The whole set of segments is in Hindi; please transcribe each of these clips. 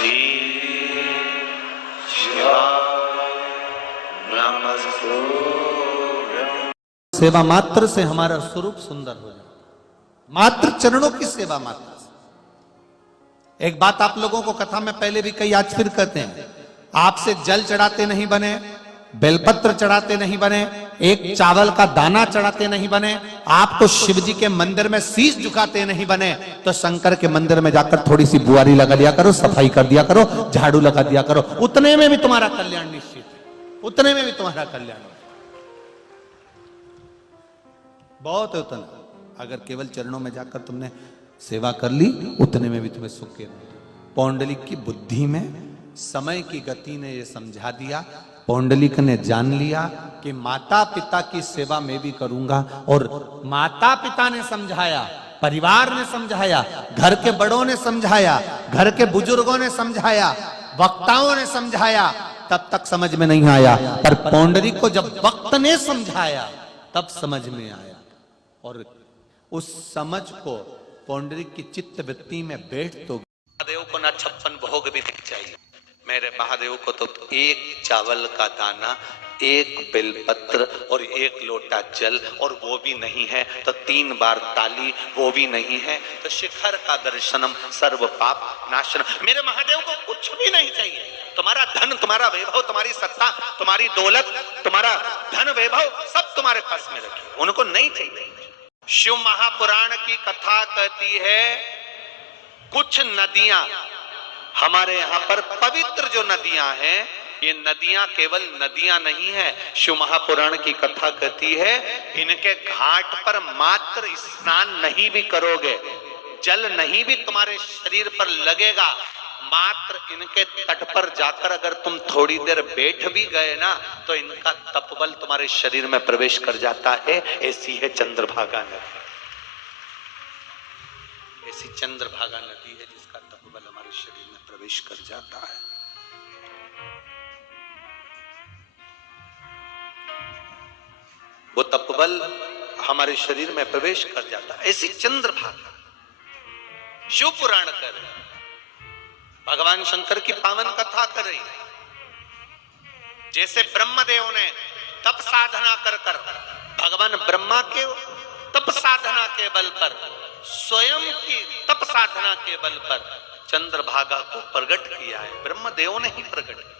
श्री शिवाय नमस्तुभ्यं। सेवा मात्र से हमारा स्वरूप सुंदर हो जाए, मात्र चरणों की सेवा मात्र। एक बात आप लोगों को कथा में पहले भी कही, आज फिर कहते हैं, आपसे जल चढ़ाते नहीं बने, बेलपत्र चढ़ाते नहीं बने, एक चावल का दाना चढ़ाते नहीं बने, आपको शिव जी के मंदिर में शीश झुकाते नहीं बने, तो शंकर के मंदिर में जाकर थोड़ी सी बुआरी लगा दिया करो, सफाई कर दिया करो, झाड़ू लगा दिया करो, उतने में भी तुम्हारा कल्याण निश्चित है, उतने में भी तुम्हारा कल्याण है। बहुत है उतना। अगर केवल चरणों में जाकर तुमने सेवा कर ली, उतने में भी तुम्हें सुख के। पौंडलिक की बुद्धि में समय की गति ने यह समझा दिया, पौंडलिक ने जान लिया कि माता पिता की सेवा मैं भी करूंगा। और माता पिता ने समझाया, परिवार ने समझाया, घर के बड़ों ने समझाया, घर के बुजुर्गों ने समझाया, वक्ताओं ने समझाया, तब तक समझ में नहीं आया। पर पौंडलिक को जब वक्त ने समझाया तब समझ में आया। और उस समझ को पौंडरिक की चित्त वृत्ति में बैठ तो महादेव को ना 56 भोग भी नहीं चाहिए। मेरे महादेव को तो एक चावल का दाना, एक बेलपत्र और एक लोटा जल, और वो भी नहीं है तो 3 बार ताली, वो भी नहीं है तो शिखर का दर्शनम सर्व पाप नाशनम। मेरे महादेव को कुछ भी नहीं चाहिए। तुम्हारा धन, तुम्हारा वैभव, तुम्हारी सत्ता, तुम्हारी दौलत, तुम्हारा धन वैभव सब तुम्हारे पास में रखिए, उनको नहीं चाहिए। शिव महापुराण की कथा कहती है, कुछ नदियां हमारे यहाँ पर पवित्र जो नदियां हैं, ये नदियां केवल नदियां नहीं है। शिव महापुराण की कथा कहती है, इनके घाट पर मात्र स्नान नहीं भी करोगे, जल नहीं भी तुम्हारे शरीर पर लगेगा, मात्र इनके तट पर जाकर अगर तुम थोड़ी देर बैठ भी गए ना, तो इनका तपबल तुम्हारे शरीर में प्रवेश कर जाता है। ऐसी है चंद्रभागा नदी, ऐसी चंद्रभागा नदी है जिसका तपबल हमारे शरीर में प्रवेश कर जाता है। वो तपबल हमारे शरीर में प्रवेश कर जाता है, ऐसी चंद्रभागा। शिव पुराण कर रहे, भगवान शंकर की पावन कथा कर रही है। जैसे ब्रह्मदेव ने तप साधना कर कर भगवान ब्रह्मा के तप साधना के बल पर, स्वयं की तप साधना के बल पर चंद्रभागा को प्रकट किया है, ब्रह्मदेव ने ही प्रकट किया,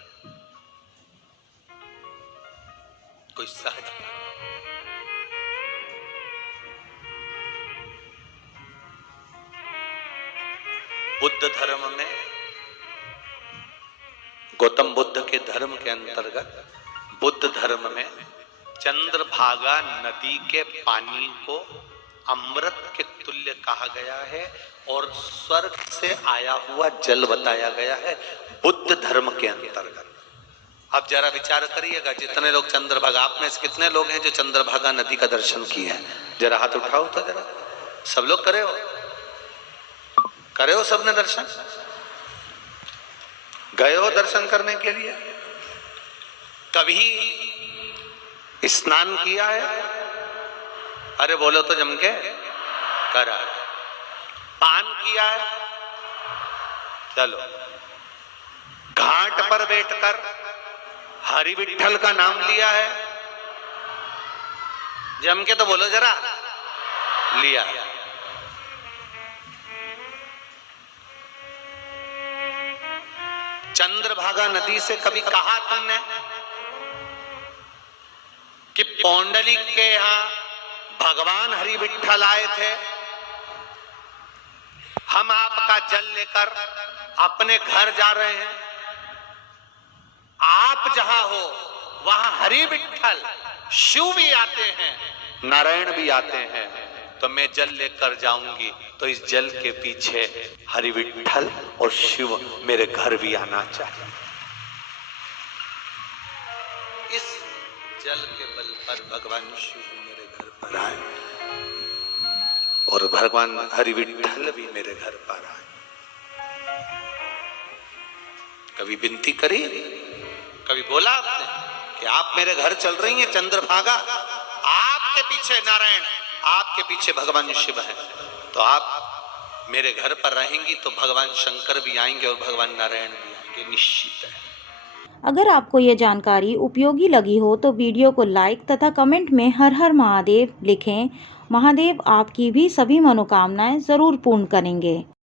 कोई सहज। बुद्ध धर्म में, गौतम बुद्ध के धर्म के अंतर्गत बुद्ध धर्म में चंद्रभागा नदी के पानी को अमृत के तुल्य कहा गया है और स्वर्ग से आया हुआ जल बताया गया है बुद्ध धर्म के अंतर्गत। अब जरा विचार करिएगा, जितने लोग चंद्रभागा, आप में से कितने लोग हैं जो चंद्रभागा नदी का दर्शन किए हैं? जरा हाथ उठाओ तो जरा। सब लोग करे हो? करे हो सबने दर्शन? गए हो दर्शन करने के लिए? कभी स्नान किया है? अरे बोलो तो जम के। करा। पान किया है? चलो। घाट पर बैठकर हरि विठ्ठल का नाम लिया है? जम के तो बोलो जरा। लिया। चंद्रभागा नदी से कभी कहा तुमने कि पौंडलिक के यहां भगवान हरि विठ्ठल आए थे, हम आपका जल लेकर अपने घर जा रहे हैं, आप जहां हो वहां हरि विठ्ठल शिव भी आते हैं, नारायण भी आते हैं, तो मैं जल लेकर जाऊंगी तो इस जल के पीछे हरि विठ्ठल और शिव मेरे घर भी आना चाहिए। इस जल के बल पर भगवान शिव मेरे घर पर आए और भगवान हरि विठ्ठल भी मेरे घर पर आए। कभी विनती करी, कभी बोला आपने कि आप मेरे घर चल रही हैं चंद्रभागा, आपके पीछे नारायण, आपके पीछे भगवान शिव है, तो आप मेरे घर पर रहेंगी तो भगवान शंकर भी आएंगे और भगवान नारायण भी आएंगे, निश्चित है। अगर आपको ये जानकारी उपयोगी लगी हो तो वीडियो को लाइक तथा कमेंट में हर हर महादेव लिखें। महादेव आपकी भी सभी मनोकामनाएं ज़रूर पूर्ण करेंगे।